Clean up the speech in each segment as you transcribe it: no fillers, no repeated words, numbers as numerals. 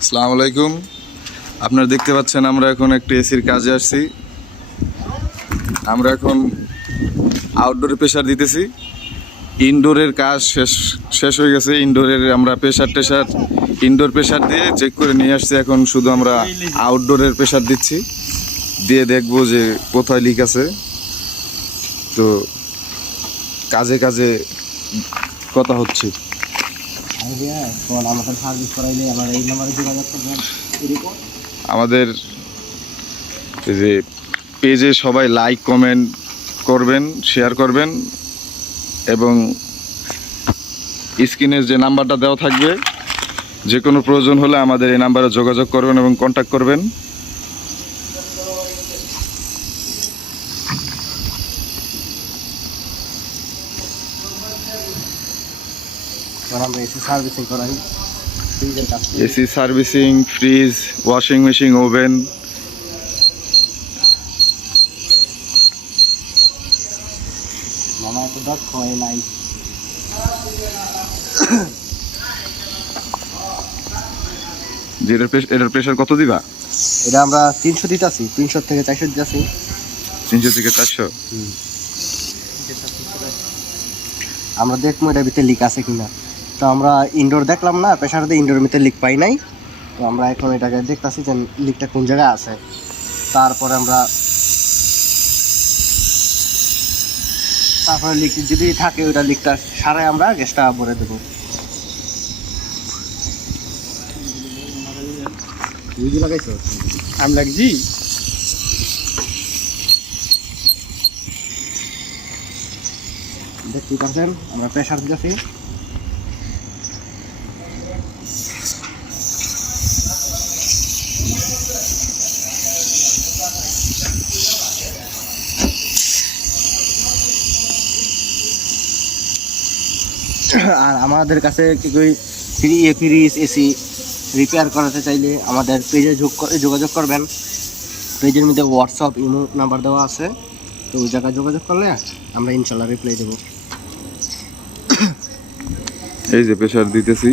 আসসালামু আলাইকুম। আপনারা দেখতে পাচ্ছেন আমরা এখন একটা এসির কাজে আসছি। আমরা এখন আউটডোরে প্রেসার দিতেছি। ইনডোরের কাজ শেষ হয়ে গেছে। ইনডোরের আমরা ইনডোর প্রেসার দিয়ে চেক করে নিয়ে আসছি। এখন শুধু আমরা আউটডোরের প্রেসার দিচ্ছি, দিয়ে দেখবো যে কোথায় লিক আছে। তো কাজে কাজে কথা হচ্ছে। আমাদের এই যে পেজে সবাই লাইক কমেন্ট করবেন, শেয়ার করবেন এবং স্ক্রিনের যে নাম্বারটা দেওয়া থাকবে, যে কোনো প্রয়োজন হলে আমাদের এই নাম্বারে যোগাযোগ করবেন এবং কন্ট্যাক্ট করবেন। AC servicing, fridge, washing machine, oven. এটার প্রেশার কত দিবা? এটা আমরা 300 দিতেছি, 300 থেকে 400 দিতেছি। 300 থেকে 400। আমরা দেখবো এটার ভিতরে লিক আছে কিনা। তো আমরা ইনডোর দেখলাম না, প্রেশার দিয়ে ইনডোর ভিতরে লিক পাই নাই। তো আমরা এখন এটাকে দেখতেছি যে লিকটা কোন জায়গায় আছে। তারপরে লিক যদি থাকে ওইটা লিকটা সারাই আমরা গ্যাসটা ভরে দেবো। বুঝি লাগাইছো? আমি লাগছি। দেখতে পাচ্ছেন আমরা প্রেশার দিতেছি। আর আমাদের কাছে ফ্রিজ এসি রিপেয়ার করাতে চাইলে আমাদের পেজে যোগাযোগ করবেন। পেজের মধ্যে হোয়াটসঅ্যাপ ইমো নাম্বার দেওয়া আছে, তো ওই জায়গায় যোগাযোগ করলে আমরা ইনশাল্লাহ রিপ্লাই দেবো। এই যে প্রেশার দিতেছি।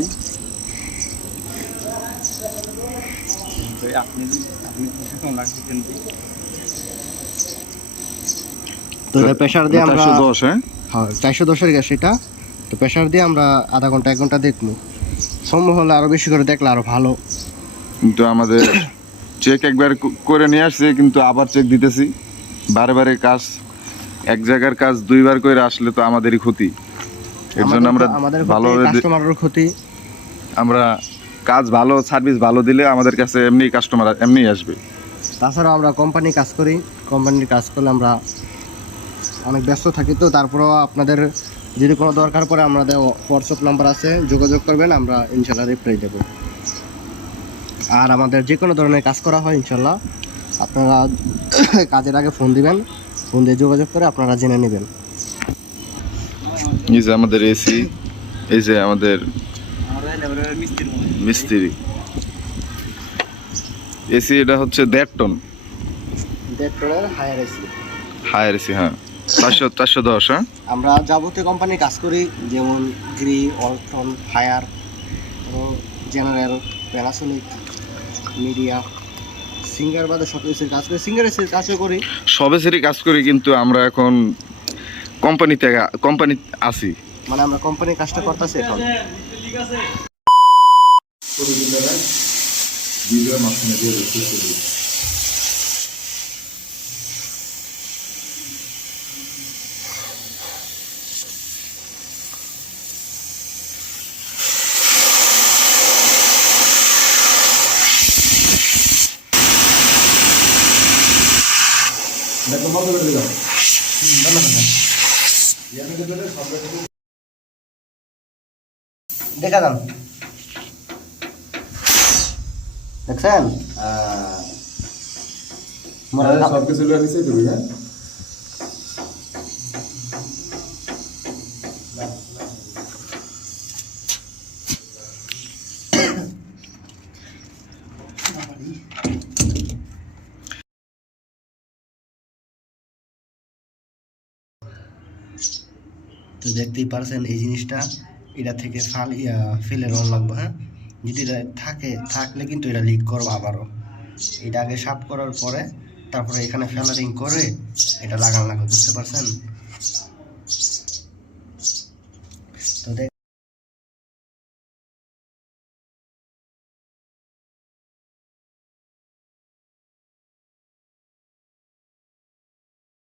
তো এটা প্রেশার দিয়ে আমরা 410, হ্যাঁ 410-এর গ্যাস এটা। তো প্রেশার দিয়ে আমরা আধা ঘন্টা 1 ঘন্টা দেখবো, সম্ভব হলে আরও বেশি করে দেখলে আরও ভালো। কিন্তু আমাদের চেক একবার করে নিয়ে আসছে, কিন্তু আবার চেক দিতেছি। বারে বারে কাজ, এক জায়গার কাজ 2 বার করে আসলে তো আমাদেরই ক্ষতি। এর জন্য আমরা ভালোভাবে কাস্টমারের ক্ষতি। আমরা কাজ ভালো, সার্ভিস ভালো দিলে আমাদের কাছে এমনি কাস্টমার এমনি আসবে। তাছাড়া আমরা কোম্পানির কাজ করি, কোম্পানির কাজ করলে আমরা অনেক ব্যস্ত থাকি। তো তারপরেও আপনাদের যদি কোনো দরকার পড়ে আমাদের হোয়াটসঅ্যাপ নাম্বার আছে, যোগাযোগ করবেন, আমরা ইনশাল্লাহ রিপ্লাই দেবো। আর আমাদের যে কোনো ধরনের কাজ করা হয় ইনশাল্লাহ, আপনারা কাজের আগে ফোন দিবেন, ফোন দিয়ে যোগাযোগ করে আপনারা জেনে নেবেন। এই যে আমাদের এসি, এই যে আমাদের মিস্ত্রি এসি, এটা হচ্ছে 1.5 টন। 1.5 টনের হায়ার এসি। হায়ার এসি, হ্যাঁ 410। হ্যাঁ, আমরা যাবতীয় কোম্পানির কাজ করি, যেমন Gree, Walton, Haier, General, Panasonic, Midea, Singer বাদে সব এসির কাজ করি। সিঙ্গার এসির কাজও করি, সব এসিরই কাজ করি, কিন্তু আমরা এখন কোম্পানি আছি। মানে আমরা কোম্পানির কাজটা করতেছি এখন। দেখা যান, দেখছেন সব কিছু তো দেখতেই পারছেন এই জিনিসটা, এটা থেকে ফেলে রন লাগবে। হ্যাঁ, যদি এটা থাকলে কিন্তু এটা লিক করবো আবারও। এটা আগে সাফ করার পরে তারপরে এখানে ফেলারিং করে এটা লাগানো লাগবে, বুঝতে পারছেন?